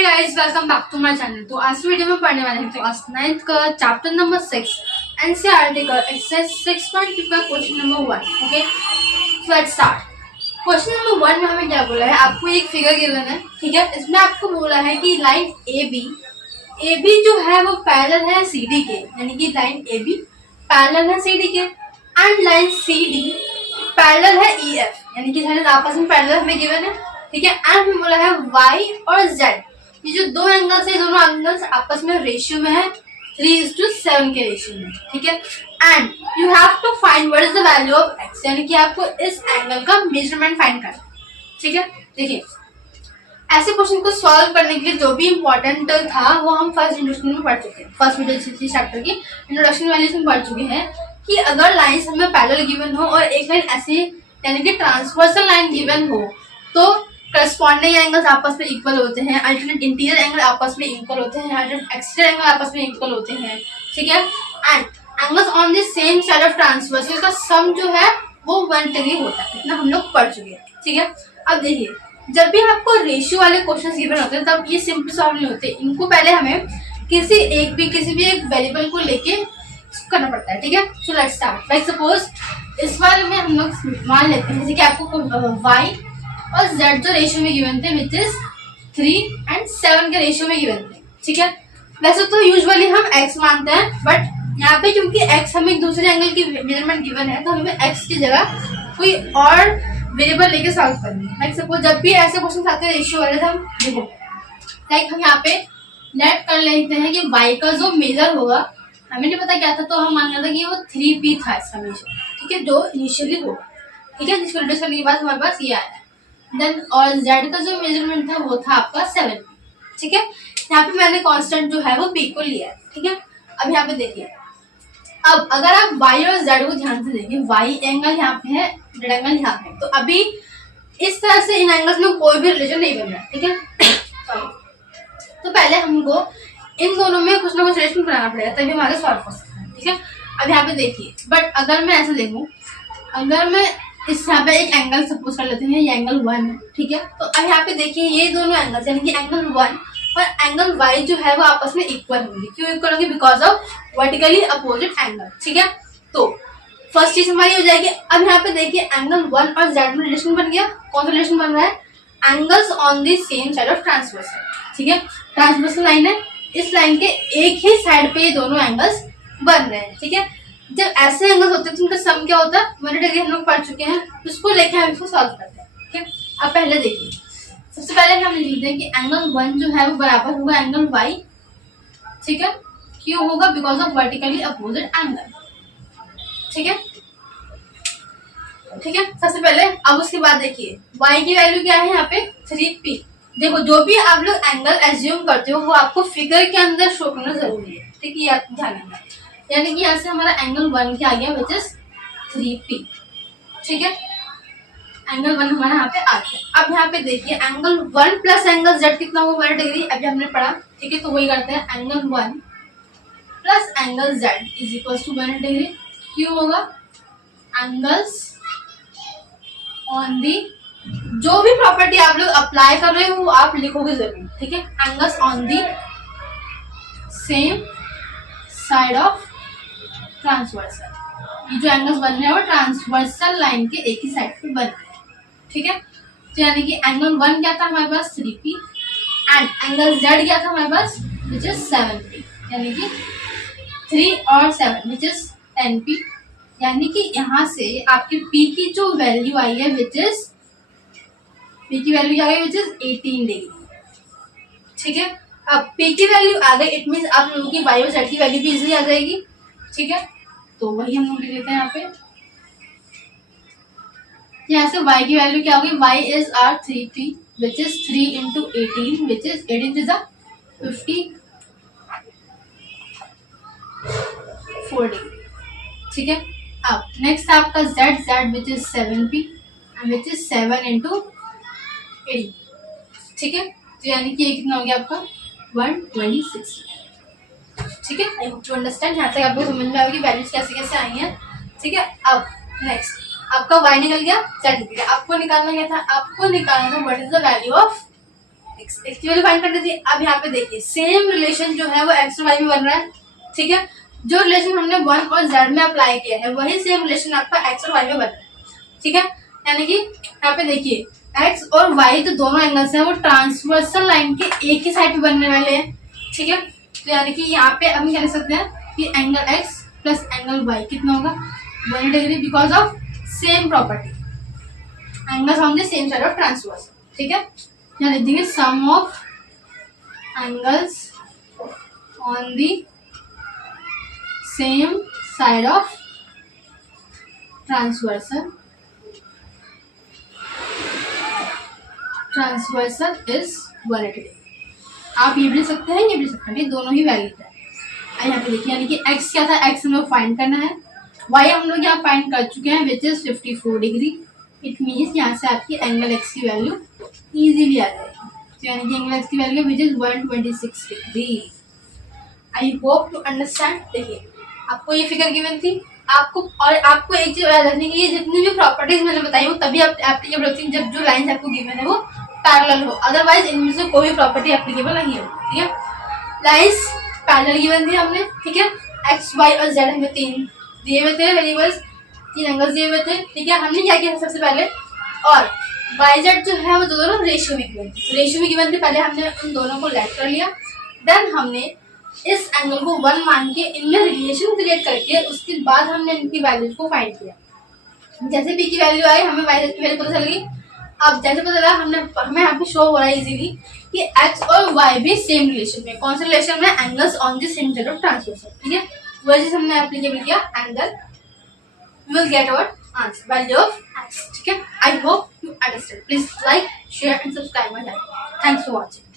Hey guys, welcome back to my channel. तो आज video में पढ़ने वाले हैं क्लास 9th का चैप्टर नंबर 6 एनसीईआरटी का एक्सरसाइज 6.2 का question number 1। Okay, so let's start. Question number 1 में हमें क्या बोला है, आपको एक फिगर गिवन है, ठीक है। इसमें आपको बोला है कि लाइन ए बी जो है वो पैरेलल है सी डी के, यानी कि लाइन ए बी पैरेलल है सी डी के, and line C D parallel है ई एफ, यानी कि सारे आपस में पैरेलल हमें गिवन है, ठीक है। एंड हमें बोला है y और z, ये जो दो एंगल्स है, दोनों एंगल्स आपस में रेशियो में है 3:7 के रेशियो में, ठीक है। And you have to find what is the value of x, यानी कि आपको इस एंगल का मेजरमेंट फाइंड करना, ठीक है। देखिए, ऐसे क्वेश्चन को सॉल्व करने के लिए जो भी इम्पोर्टेंट था वो हम फर्स्ट इंट्रोडक्शन में पढ़ चुके हैं, फर्स्ट वीडियो चैप्टर की इंट्रोडक्शन वाले में पढ़ चुके हैं कि अगर लाइंस हमें पैरेलल गिवन हो और एक लाइन ऐसी यानी कि ट्रांसवर्सल लाइन गिवन हो तो करस्पॉन्डिंग एंगल्स आपस में इक्वल होते हैं, अल्टरनेट इंटीरियर एंगल आपस में इक्वल होते हैं, अल्टरनेट एक्सटीरियर एंगल आपस में इक्वल होते हैं, ठीक है। And angles on the same side of transversal का सम जो है वो 1 डिग्री होता है, इतना हम लोग पढ़ चुके हैं, ठीक है। अब देखिए, जब भी आपको रेशियो वाले क्वेश्चन गिवन होते हैं तब ये सिंपल सॉल्व नहीं होते, इनको पहले हमें किसी भी एक वेरिएबल को लेके करना पड़ता है, ठीक है। So let's start. Like suppose इस वाले में हम लोग मान लेते हैं जैसे कि आपको y और z जो रेशियो में गिवन थे विच इज 3 और 7 के रेशियो में गिवन थे, ठीक है। वैसे तो यूजुअली हम x मानते हैं, बट यहाँ पे क्योंकि x हमें एक दूसरे एंगल की मेजरमेंट गिवन है तो हमें x की जगह कोई और वेरिएबल लेके सॉल्व करनी है। लाइक सपोज जब भी ऐसे क्वेश्चन आते हैं रेशियो वाले, हम देखो लाइक हम यहाँ पे लेट कर लेते हैं कि y का जो मेजर होगा, हमें नहीं पता क्या था तो हम मान लेते हैं कि वो 3p था इसका मेजर, ठीक है, जो इनिशियली होगा, ठीक है, जिसको रिड्यूस करने के बाद हमारे पास ये आया। देन और z का जो मेजरमेंट था वो था आपका 7p, ठीक है। यहाँ पे मैंने कांस्टेंट जो है वो p को लिया है, ठीक है। अब यहाँ पे देखिए, अब अगर आप y और z को ध्यान से देखिए, y एंगल यहाँ पे है, z एंगल यहाँ पे, तो अभी इस तरह से इन एंगल्स में कोई भी रिलेशन नहीं बन रहा, ठीक है। तो पहले हमको इन दोनों में कुछ ना कुछ रिलेशन बनाना पड़ेगा तभी हम आगे सॉल्व कर सकते हैं, ठीक है। अब यहाँ पे देखिए, बट अगर मैं ऐसे देखूं, अगर मैं इस यहाँ पे एक एंगल सपोज कर लेते हैं, ये एंगल 1 है, ठीक है। तो अब यहाँ पे देखिए ये दोनों एंगल्स यानी कि एंगल 1 और एंगल y जो है वो आपस में इक्वल होंगे। क्यों इक्वल होंगे? Because of vertically opposite angle, ठीक है। तो फर्स्ट चीज हमारी हो जाएगी। अब यहाँ पे देखिए एंगल 1 और z में रिलेशन बन गया। कौन सा रिलेशन बन रहा है? Angles on the same side of transversal, ठीक है। ट्रांसवर्सल लाइन है, इस लाइन के एक ही साइड पे ये दोनों एंगल्स बन रहे हैं, ठीक है। जब ऐसे एंगल्स होते हैं तो उनका सम क्या होता है? 1 डिग्री हम लोग पढ़ चुके हैं, उसको लेके हम इसको सॉल्व करते हैं, ठीक है। अब पहले देखिए, सबसे पहले हम लिखते हैं कि एंगल 1 जो है वो बराबर होगा एंगल y, ठीक है। क्यों होगा? Because of vertically opposite angle, ठीक है, ठीक है। सबसे पहले अब उसके बाद देखिए y की वैल्यू क्या है यहाँ पे? 3p। देखो, जो भी आप लोग एंगल एज्यूम करते हो वो आपको फिगर के अंदर शो करना जरूरी है, ठीक है, याद ध्यान रखना। यानी कि यहाँ से हमारा एंगल 1 क्या आ गया विच इज 3p, ठीक है। एंगल 1 हमारा यहाँ पे आ गया। अब यहाँ पे देखिए एंगल 1 प्लस एंगल z कितना हुआ? 1 डिग्री। अभी हमने पढ़ा, ठीक है, तो वही करते हैं, angle 1 plus angle z is equal to 1 degree. क्यों होगा? एंगल्स ऑन दी, जो भी प्रॉपर्टी आप लोग अप्लाई कर रहे हो वो आप लिखोगे जरूर, ठीक है। Angles on the same side of transversal, ये जो एंगल्स बन रहे हैं वो ट्रांसवर्सल लाइन के एक ही साइड पे बन रहे हैं, ठीक है। तो यानी कि एंगल 1 क्या था हमारे पास? 3p एंड एंगल z क्या था हमारे पास? विच इज 7p, यानी कि 3 और 7 विच इज 10p। यानी कि यहाँ से आपकी p की जो वैल्यू आई है विच इज, p की वैल्यू क्या आई विच इज 18 डिग्री, ठीक है। अब p की वैल्यू आ गई, इट मीन्स आप लोगों की y और z की वैल्यू भी इजीली आ जाएगी, ठीक है। तो वही हम लोग लिख लेते हैं यहाँ से y की वैल्यू क्या होगी? y is are 3p which is 3 into 18 which is 18 is 54 degree, ठीक है। अब नेक्स्ट आपका z which is 7p and which is 7 into 18, ठीक है। तो यानी कि ये कितना हो गया आपका? 126, ठीक है। I hope to understand. यहाँ तक आपको समझ में आएगी वैल्यूज कैसे कैसे आई हैं, ठीक है। अब नेक्स्ट आपका y निकल गया, z निकल गया। आपको निकालना क्या था? आपको निकालना था what is the value of x की वैल्यू फाइंड करनी थी। अब यहाँ पे देखिए सेम रिलेशन जो है वो एक्स और वाई में बन रहा है, ठीक है। जो रिलेशन हमने 1 और z में अप्लाई किया है वही सेम रिलेशन आपका एक्स और वाई में बन रहा है, ठीक है। यानी कि यहाँ पे देखिए एक्स और वाई तो दोनों एंगल्स हैं वो ट्रांसवर्सल लाइन के एक ही साइड पे बनने वाले हैं, ठीक है। तो यानी कि यहाँ पे हम कह सकते हैं कि angle x plus angle y कितना होगा 180 degree, because of same property, angles on the same side of transversal, ठीक है। यहाँ लिख देंगे sum of angles on the same side of transversal is 180 degree. आप ये भी लिख सकते हैं, ये भी लिख सकते हैं, ये दोनों ही वैलिड है। यहाँ पे देखिए यानी कि x क्या था, x हमें फाइंड करना है, y हम लोग यहाँ फाइंड कर चुके हैं which is 54 degree. It means यहाँ से आपकी एंगल x की वैल्यू इजीली आ जाएगी। तो यानी कि एंगल x की value which is 126 degree. I hope to understand. देखिए आपको ये फिगर गिवन थी, आपको एक चीज याद रखनी है, जितनी भी प्रॉपर्टीज मैंने बताई वो तभी एप्लीकेबल होती है जब जो लाइंस आपको गिवन है वो पैरेलल हो, अदरवाइज इनमें से कोई भी प्रॉपर्टी एप्लीकेबल नहीं हो, ठीक है। लाइंस पैरेलल गिवन थी हमने, ठीक है। एक्स वाई और जेड हमें 3 दिए हुए थे वेरिएबल्स, 3 एंगल्स दिए हुए थे, ठीक है। हमने क्या किया सबसे पहले, और वाई जेड जो है वो दोनों रेशियो में गिवन थे, रेशियो में गिवन थे, पहले हमने उन दोनों को लेट कर लिया, देन हमने इस एंगल को 1 मान के इनमें रिलेशन क्रिएट करके उसके बाद हमने इनकी वैल्यूज को फाइंड किया। जैसे पी की वैल्यू आई हमें वाई जेड की वैल्यू पता चल गई। अब जैसे पता चला हमें यहाँ पे शो हो रहा है इजीली कि एक्स और वाई भी सेम रिलेशन में, कौन से रिलेशन में, angles on the same side of transversal, ठीक है। वही चीज हमने एप्लीकेबल किया and then we will get our answer value of x, ठीक है। I hope you understand. Please like share and subscribe my channel. Thanks for watching.